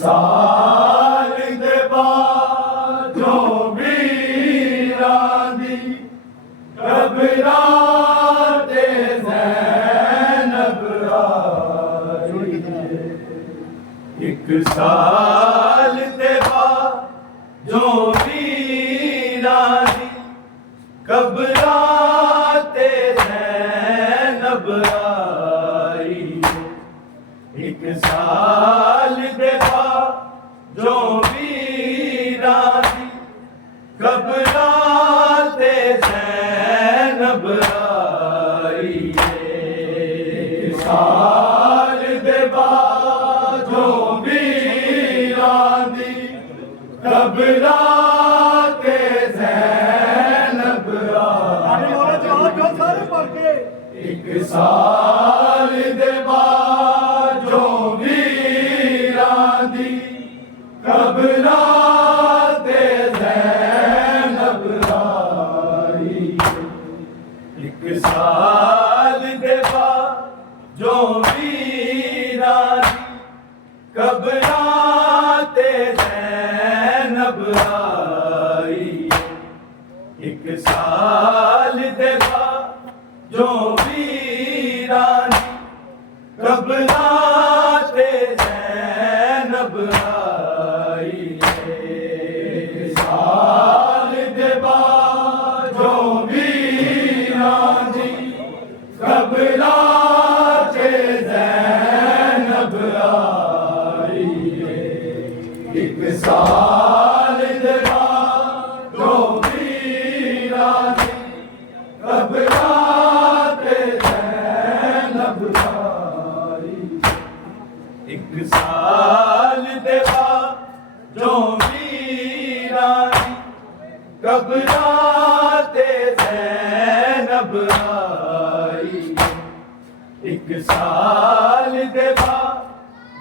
साल दे बादो वीरां दी घबराहट ज़ैनब आई। एक साल दे बादो वीरां दी घबराहट ज़ैनब आई। एक साल दे जो वीरां दी घबराहट ज़ैनब आई। एक साल दे जो वीरां दी घबराहट ज़ैनब आई। एक साल दे जो वीरां दी घबराहट ज़ैनब आई। एक साल दे जो वीरां दी घबराहट ज़ैनब आई। एक साल दे जो वीरां दी घबराहट ज़ैनब आई। साल दे जो वीरां दी घबराहट ज़ैनब आई। एक साल दे जो वीरां दी घबराहट ज़ैनब आई। एक साल दे जो वीरां दी घबराहट ज़ैनब आई। एक साल दे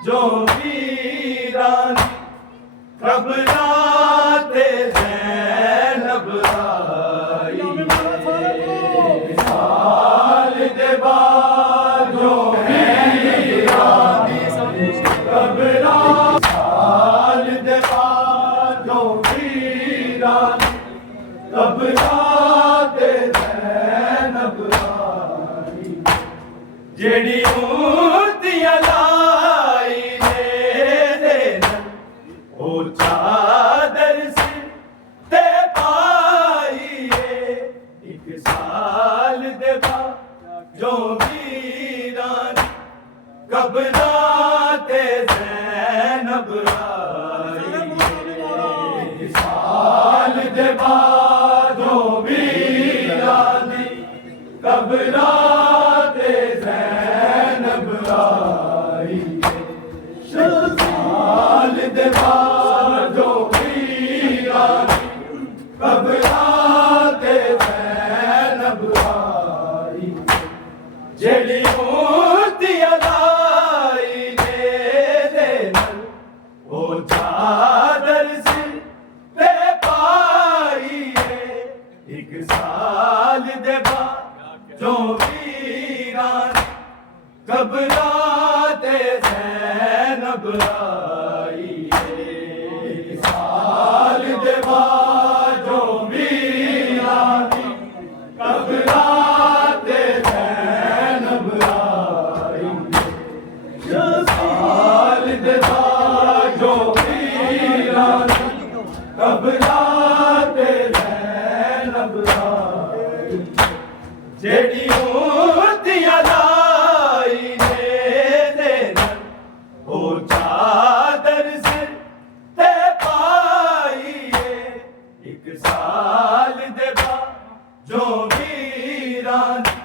जो वीरां दी घबराहट ज़ैनब आई। साल दे जो वीरां दी घबराहट साल दे जो वीरां दी घबराहट ज़ैनब आई। जेड़ी मूर्तियां लाई ने ओ चादर सिर ते पाई। एक साल दे जो वीरां दी घबराहट ज़ैनब आई। साल दे जो वीरां दी घबराहट ज़ैनब आई। साल दे जो वीरां दी घबराहट ज़ैनब आई। जेड़ी मूर्तियां लाई ने ओ चादर सिर ते पाई। एक साल दे जो वीरां दी घबराहट ज़ैनब आई। साल दे जो वीरां दी घबराहट ज़ैनब आई। साल दे जो वीरां दी घबराहट ज़ैनब आई। जेड़ी मूर्तियां लाई ने ओ चादर सिर ते पाई। एक साल दे जो वीरां दी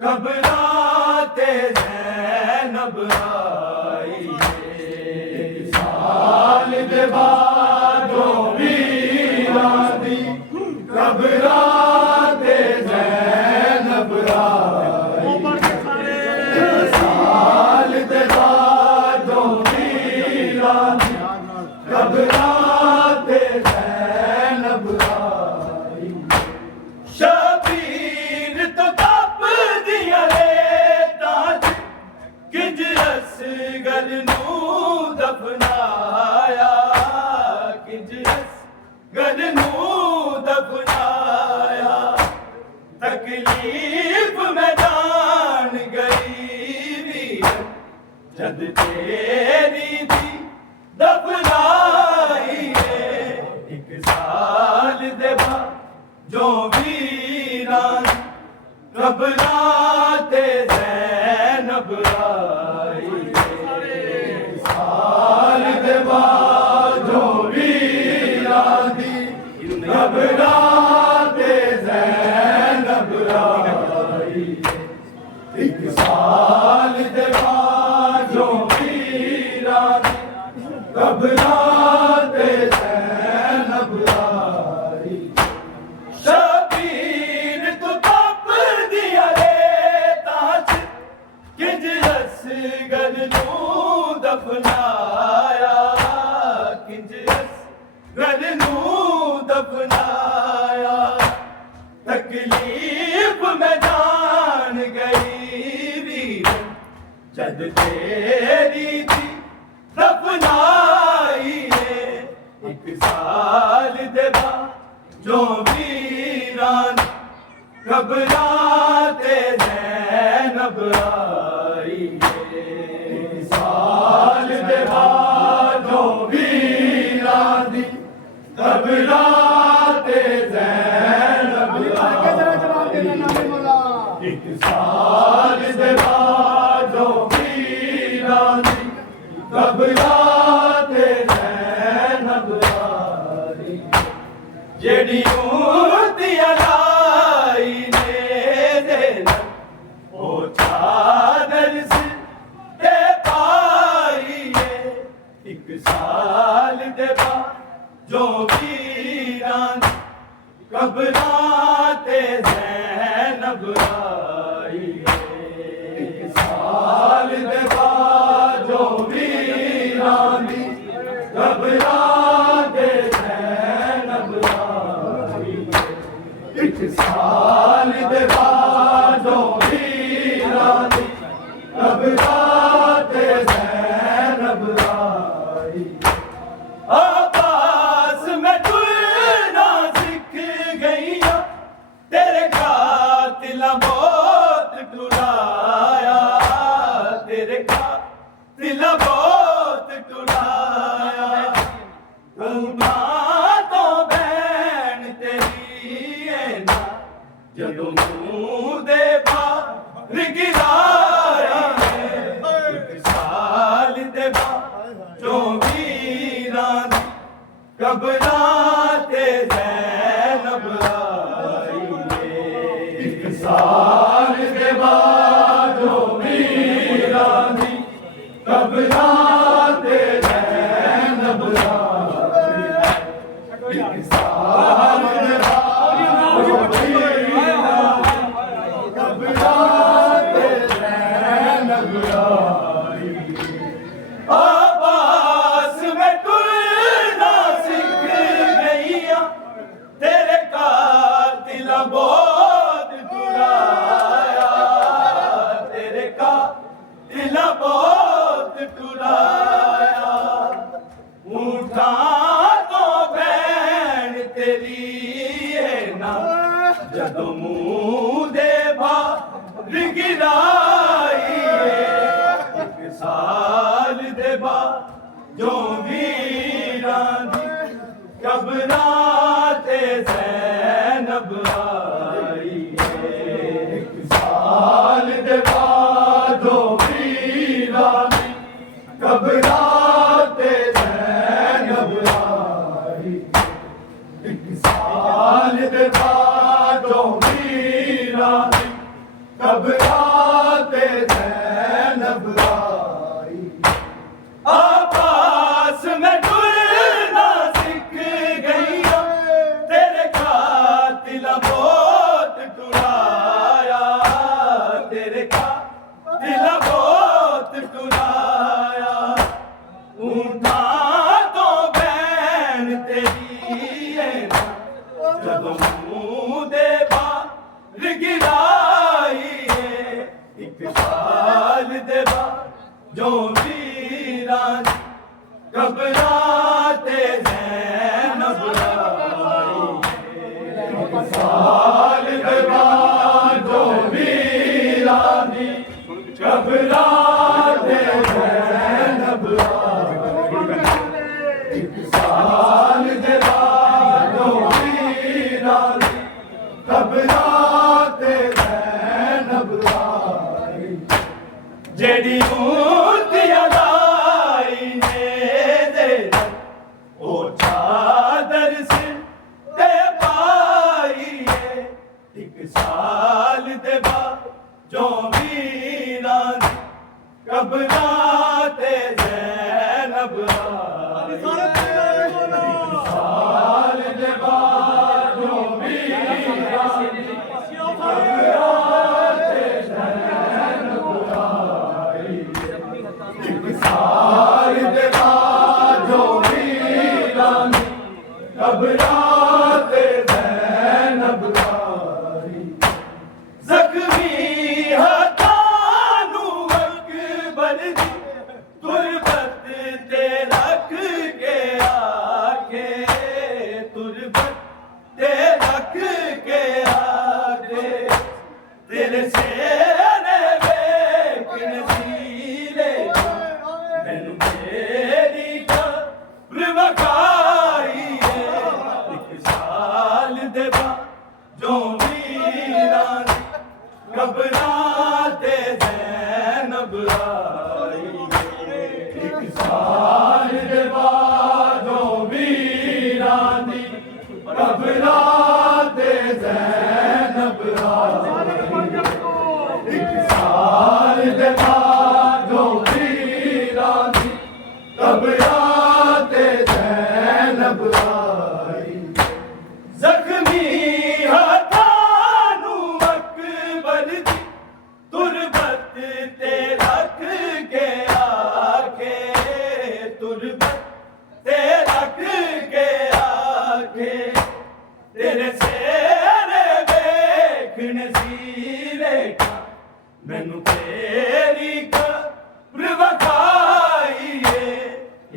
घबराहट ज़ैनब आई। साल दे जो वीरां दी घबराहट ज़ैनब आई। साल दे जो वीरां दी घबराहट ज़ैनब आई। शबीर तो तप दिया रेतां च किंज रस तेरी थी दफनाई है। एक साल दे बाद जो वीरान घबराते ज़ैनब आई है। साल दे बाद जो वीरान घबराते ज़ैनब आई है। एक साल दे बाद जो वीरान घबराते ज़ैनब आई। शबीर तो तप दिया रे ताज किंज असगर नूं दफनाया। किंज असगर नूं दफनाया। तकलीफ में जान गई वीर जद तेरी थी दफनाई है। एक साल दे बाद जो वीरान घबराते ज़ैनब आई है। एक साल दे बाद जो वीरान घबराते ज़ैनब आई। एक साल दे बाद जो वीरान घबराते ज़ैनब आई। जेड़ी मूर्तियां लाई ने देना ओ चादर से दे पाई है। एक साल दे बाद जो वीरान घबराते ज़ैनब आई है। एक साल दे बाद जो वीरान घबराते ज़ैनब आई है। एक साल दे बाद जो वीरान घबराते ज़ैनब आई। आवाज़ में तुलना सीख गई तेरे कातिल बहुत टुराया। तेरे कातिल बहुत टुराया। तो बहन तेरी है ना जदों मुँह दे बाहर गिराया है। एक साल दे बाद जो वीरान घबराते ज़ैनब आई है। एक साल दे बाद जो वीरान घबराते ज़ैनब आई है। एक साल दे बाद जो वीरान घबराते ज़ैनब आई है। आवाज़ में तुलना सीख गई तेरे कातिल बहुत टुराया। तेरे कातिल बहुत टुराया। उठा तो बहन तेरी है ना जदों मुँह दे बाहर गिराई है। एक साल दे बाद जो वीरान घबराते ज़ैनब आई है। एक साल दे बाद जो वीरान घबराते ज़ैनब आई। एक साल दे बाद जो वीरान घबराते ज़ैनब आई। आवाज़ में तुलना सीख गई तेरे कातिल बहुत टुराया। तेरे कातिल बहुत टुराया। उठा तो बहन तेरी है ना जदों मुँह दे बाहर गिराई है। एक साल दे बाद जो वीरान घबराते ज़ैनब आई है। एक साल दे बाद जो वीरान घबराते ज़ैनब जेड़ी मूर्तियां लाई ने दे ओ चादर सिर ते पाई है एक साल दे बाद जो वीरां दी कब्रां ते ज़ैनब आई साल दे बाद जो वीरां दी कब्रां ते ज़ैनब आई एक साल दे बाद जो वीरां दी कब्रां ते ज़ैनब आई ज़ख्मी हथानू अकबर दी तुरबत ते रख के आके तुरबत ते रख के आके तेरे सेने वेखण सीले मैनू तेरी कब्र वखाई है एक साल दे बाद जो वीरां दी कब्रां ते ज़ैनब आई एक साल दे बाद जो वीरां दी कब्रां ते ज़ैनब आई एक साल दे बाद जो वीरां दी कब्रां ते ज़ैनब आई ज़ख्मी हथानू अकबर दी तुरबत ते रख के आके तुरबत ते रख के आके तेरे सेरे वेखण सीले मैनू तेरी कब्र वखाई है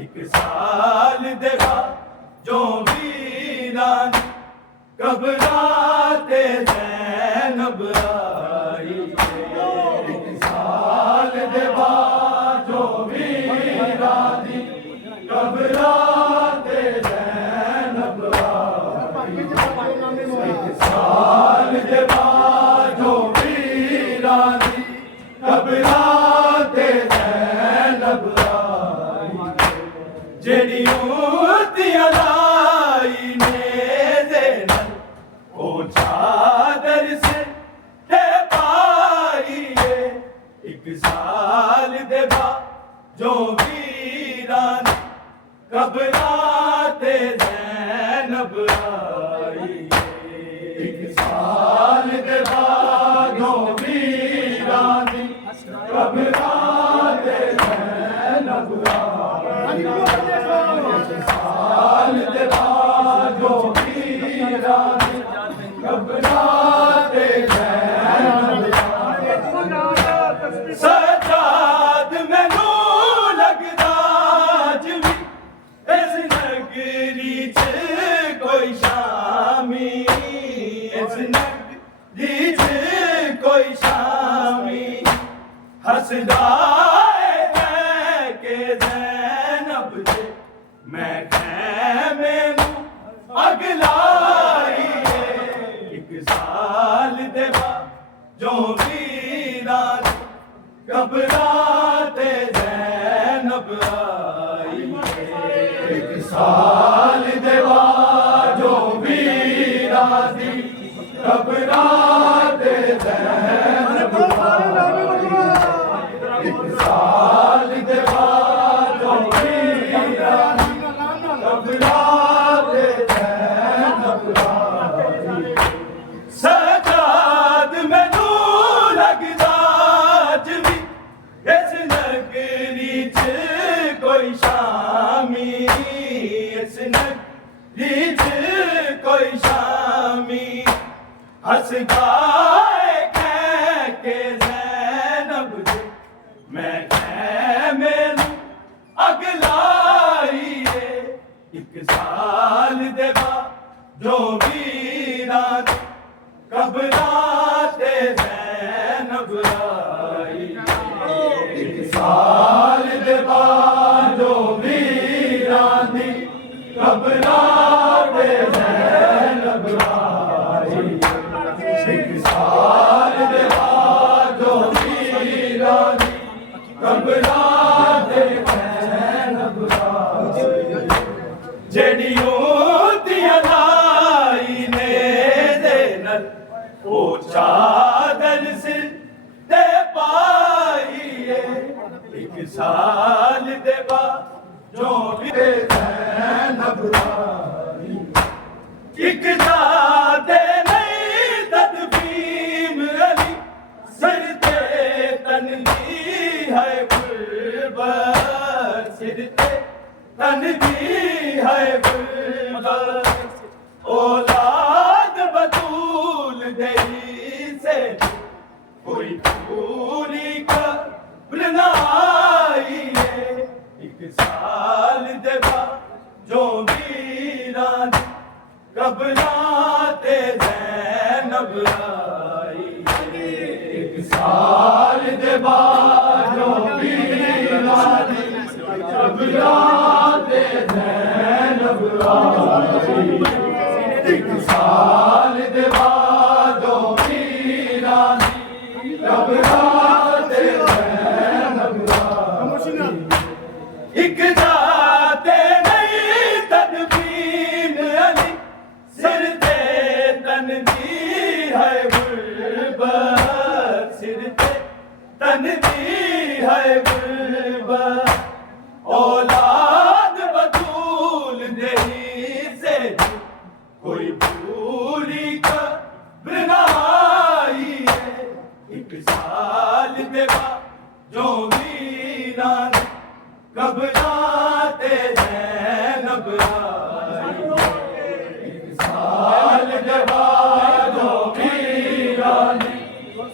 एक साल दे बाद जो वीरां दी कब्रां ते ज़ैनब आई एक साल दे बाद जो वीरां दी कब्रां ते ज़ैनब आई एक साल दे बाद जो वीरां दी कब्रां ते ज़ैनब आई जेड़ी मूर्तियां लाई ने दे ओ चादर से ते पाई है एक साल दे बाद जो वीरां दी कब्रां ते ज़ैनब आई एक साल दे बाद जो वीरां दी कब्रां ते ज़ैनब आई एक साल दे बाद जो वीरां दी कब्रां ते ज़ैनब आई सजाद मैनू लगदा जिवी इस नगरी च कोई शामी इस नगरी च कोई शामी हसदा है के ज़ैनब दे मैं खैमे नू अग लाई है एक साल दे बाद जो वीरां दी कब्रां ते ज़ैनब आई एक साल दे बाद जो वीरां दी कब्रां ते ज़ैनब आई एक साल दे बाद जो वीरां दी कब्रां ते ज़ैनब आई सजाद मैनू लगदा जिवी इस नगरी च कोई शामी इस नगरी च कोई शामी हस गाए कह के ज़ैनब दे मैं खैमे नू अग लाई है एक साल दे बाद जो वीरां दी कब्रां ते ज़ैनब आई एक साल दे बाद जो वीरां दी कब्रां ते ज़ैनब आई एक साल दे बाद जो वीरां दी कबरा दे नबरा जड़ियों दिया लाई ने दे नल ओ चादर सिर दे पाइए एक साल दे बा जो भी दे नबरा एक जादे नहीं तदबीम अली सर ते तनगी है गुरबत सिर ते तनगी है गुरबत औलाद बतूल गई से कोई पूरी कब्र न आई है एक साल देवा जो वीरान कबराते ज़ैनब आई एक साल दे बाजो वीरान कबराते ज़ैनब आई एक साल दे बाजो वीरान कबराते ज़ैनब आई एक जाते नहीं तदबीन अली सिर ते तनगी है गुरबत सिर ते तनगी है गुरबत औलाद बतूल नहीं से कोई पूरी कब्र न आई है एक साल देवा जो वीरान कबराते ज़ैनब आई साल जवानो वीरानी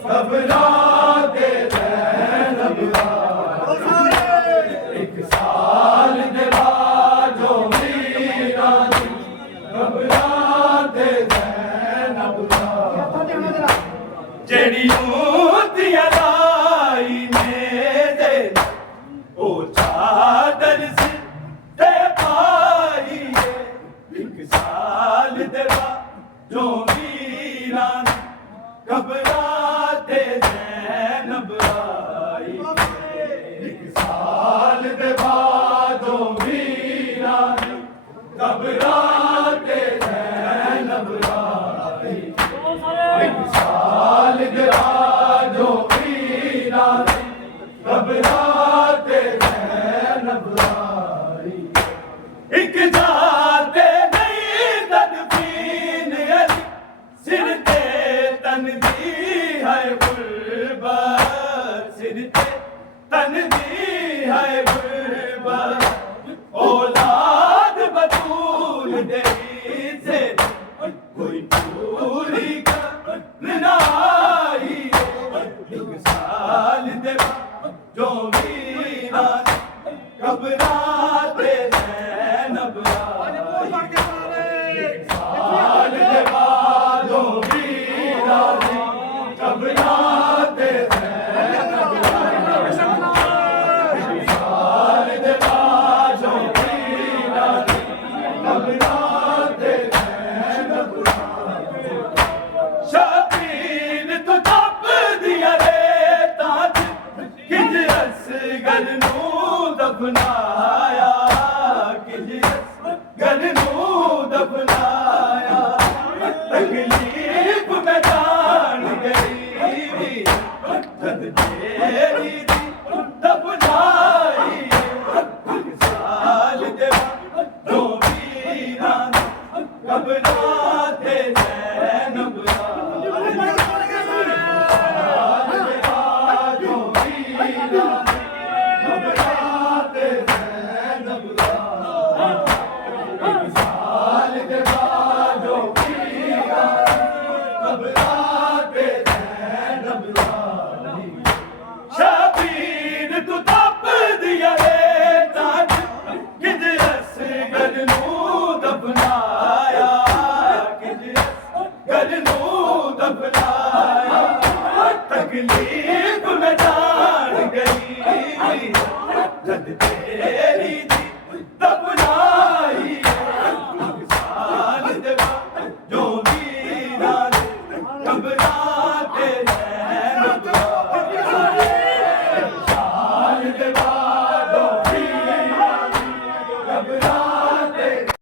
कबराते ज़ैनब आई एक साल जवानो वीरानी कबराते ज़ैनब आई जड़ियों दिया लाई ने दे ओ चादर सिर दे पाइए एक साल देवा जो वीरान कबराते ज़ैनब आई एक साल देवा जो वीरान कबराते ज़ैनब आई एक साल देवा जो वीरान कबराते ज़ैनब आई एक जाते नहीं तदबीन अली सिर ते तनगी है गुरबत सिर ते तनगी है गुरबत औलाद बतूल गई से कोई पूरी कब्र न आई एक साल देवा जो वीरान कबराते ज़ैनब आई एक साल देवा जो वीरान कबराते ज़ैनब आई एक साल देवा जो वीरान कबराते ज़ैनब आई शबीर तो तप दिया रे ताज किज असगर नू दफनाया किज असगर नू दफनाया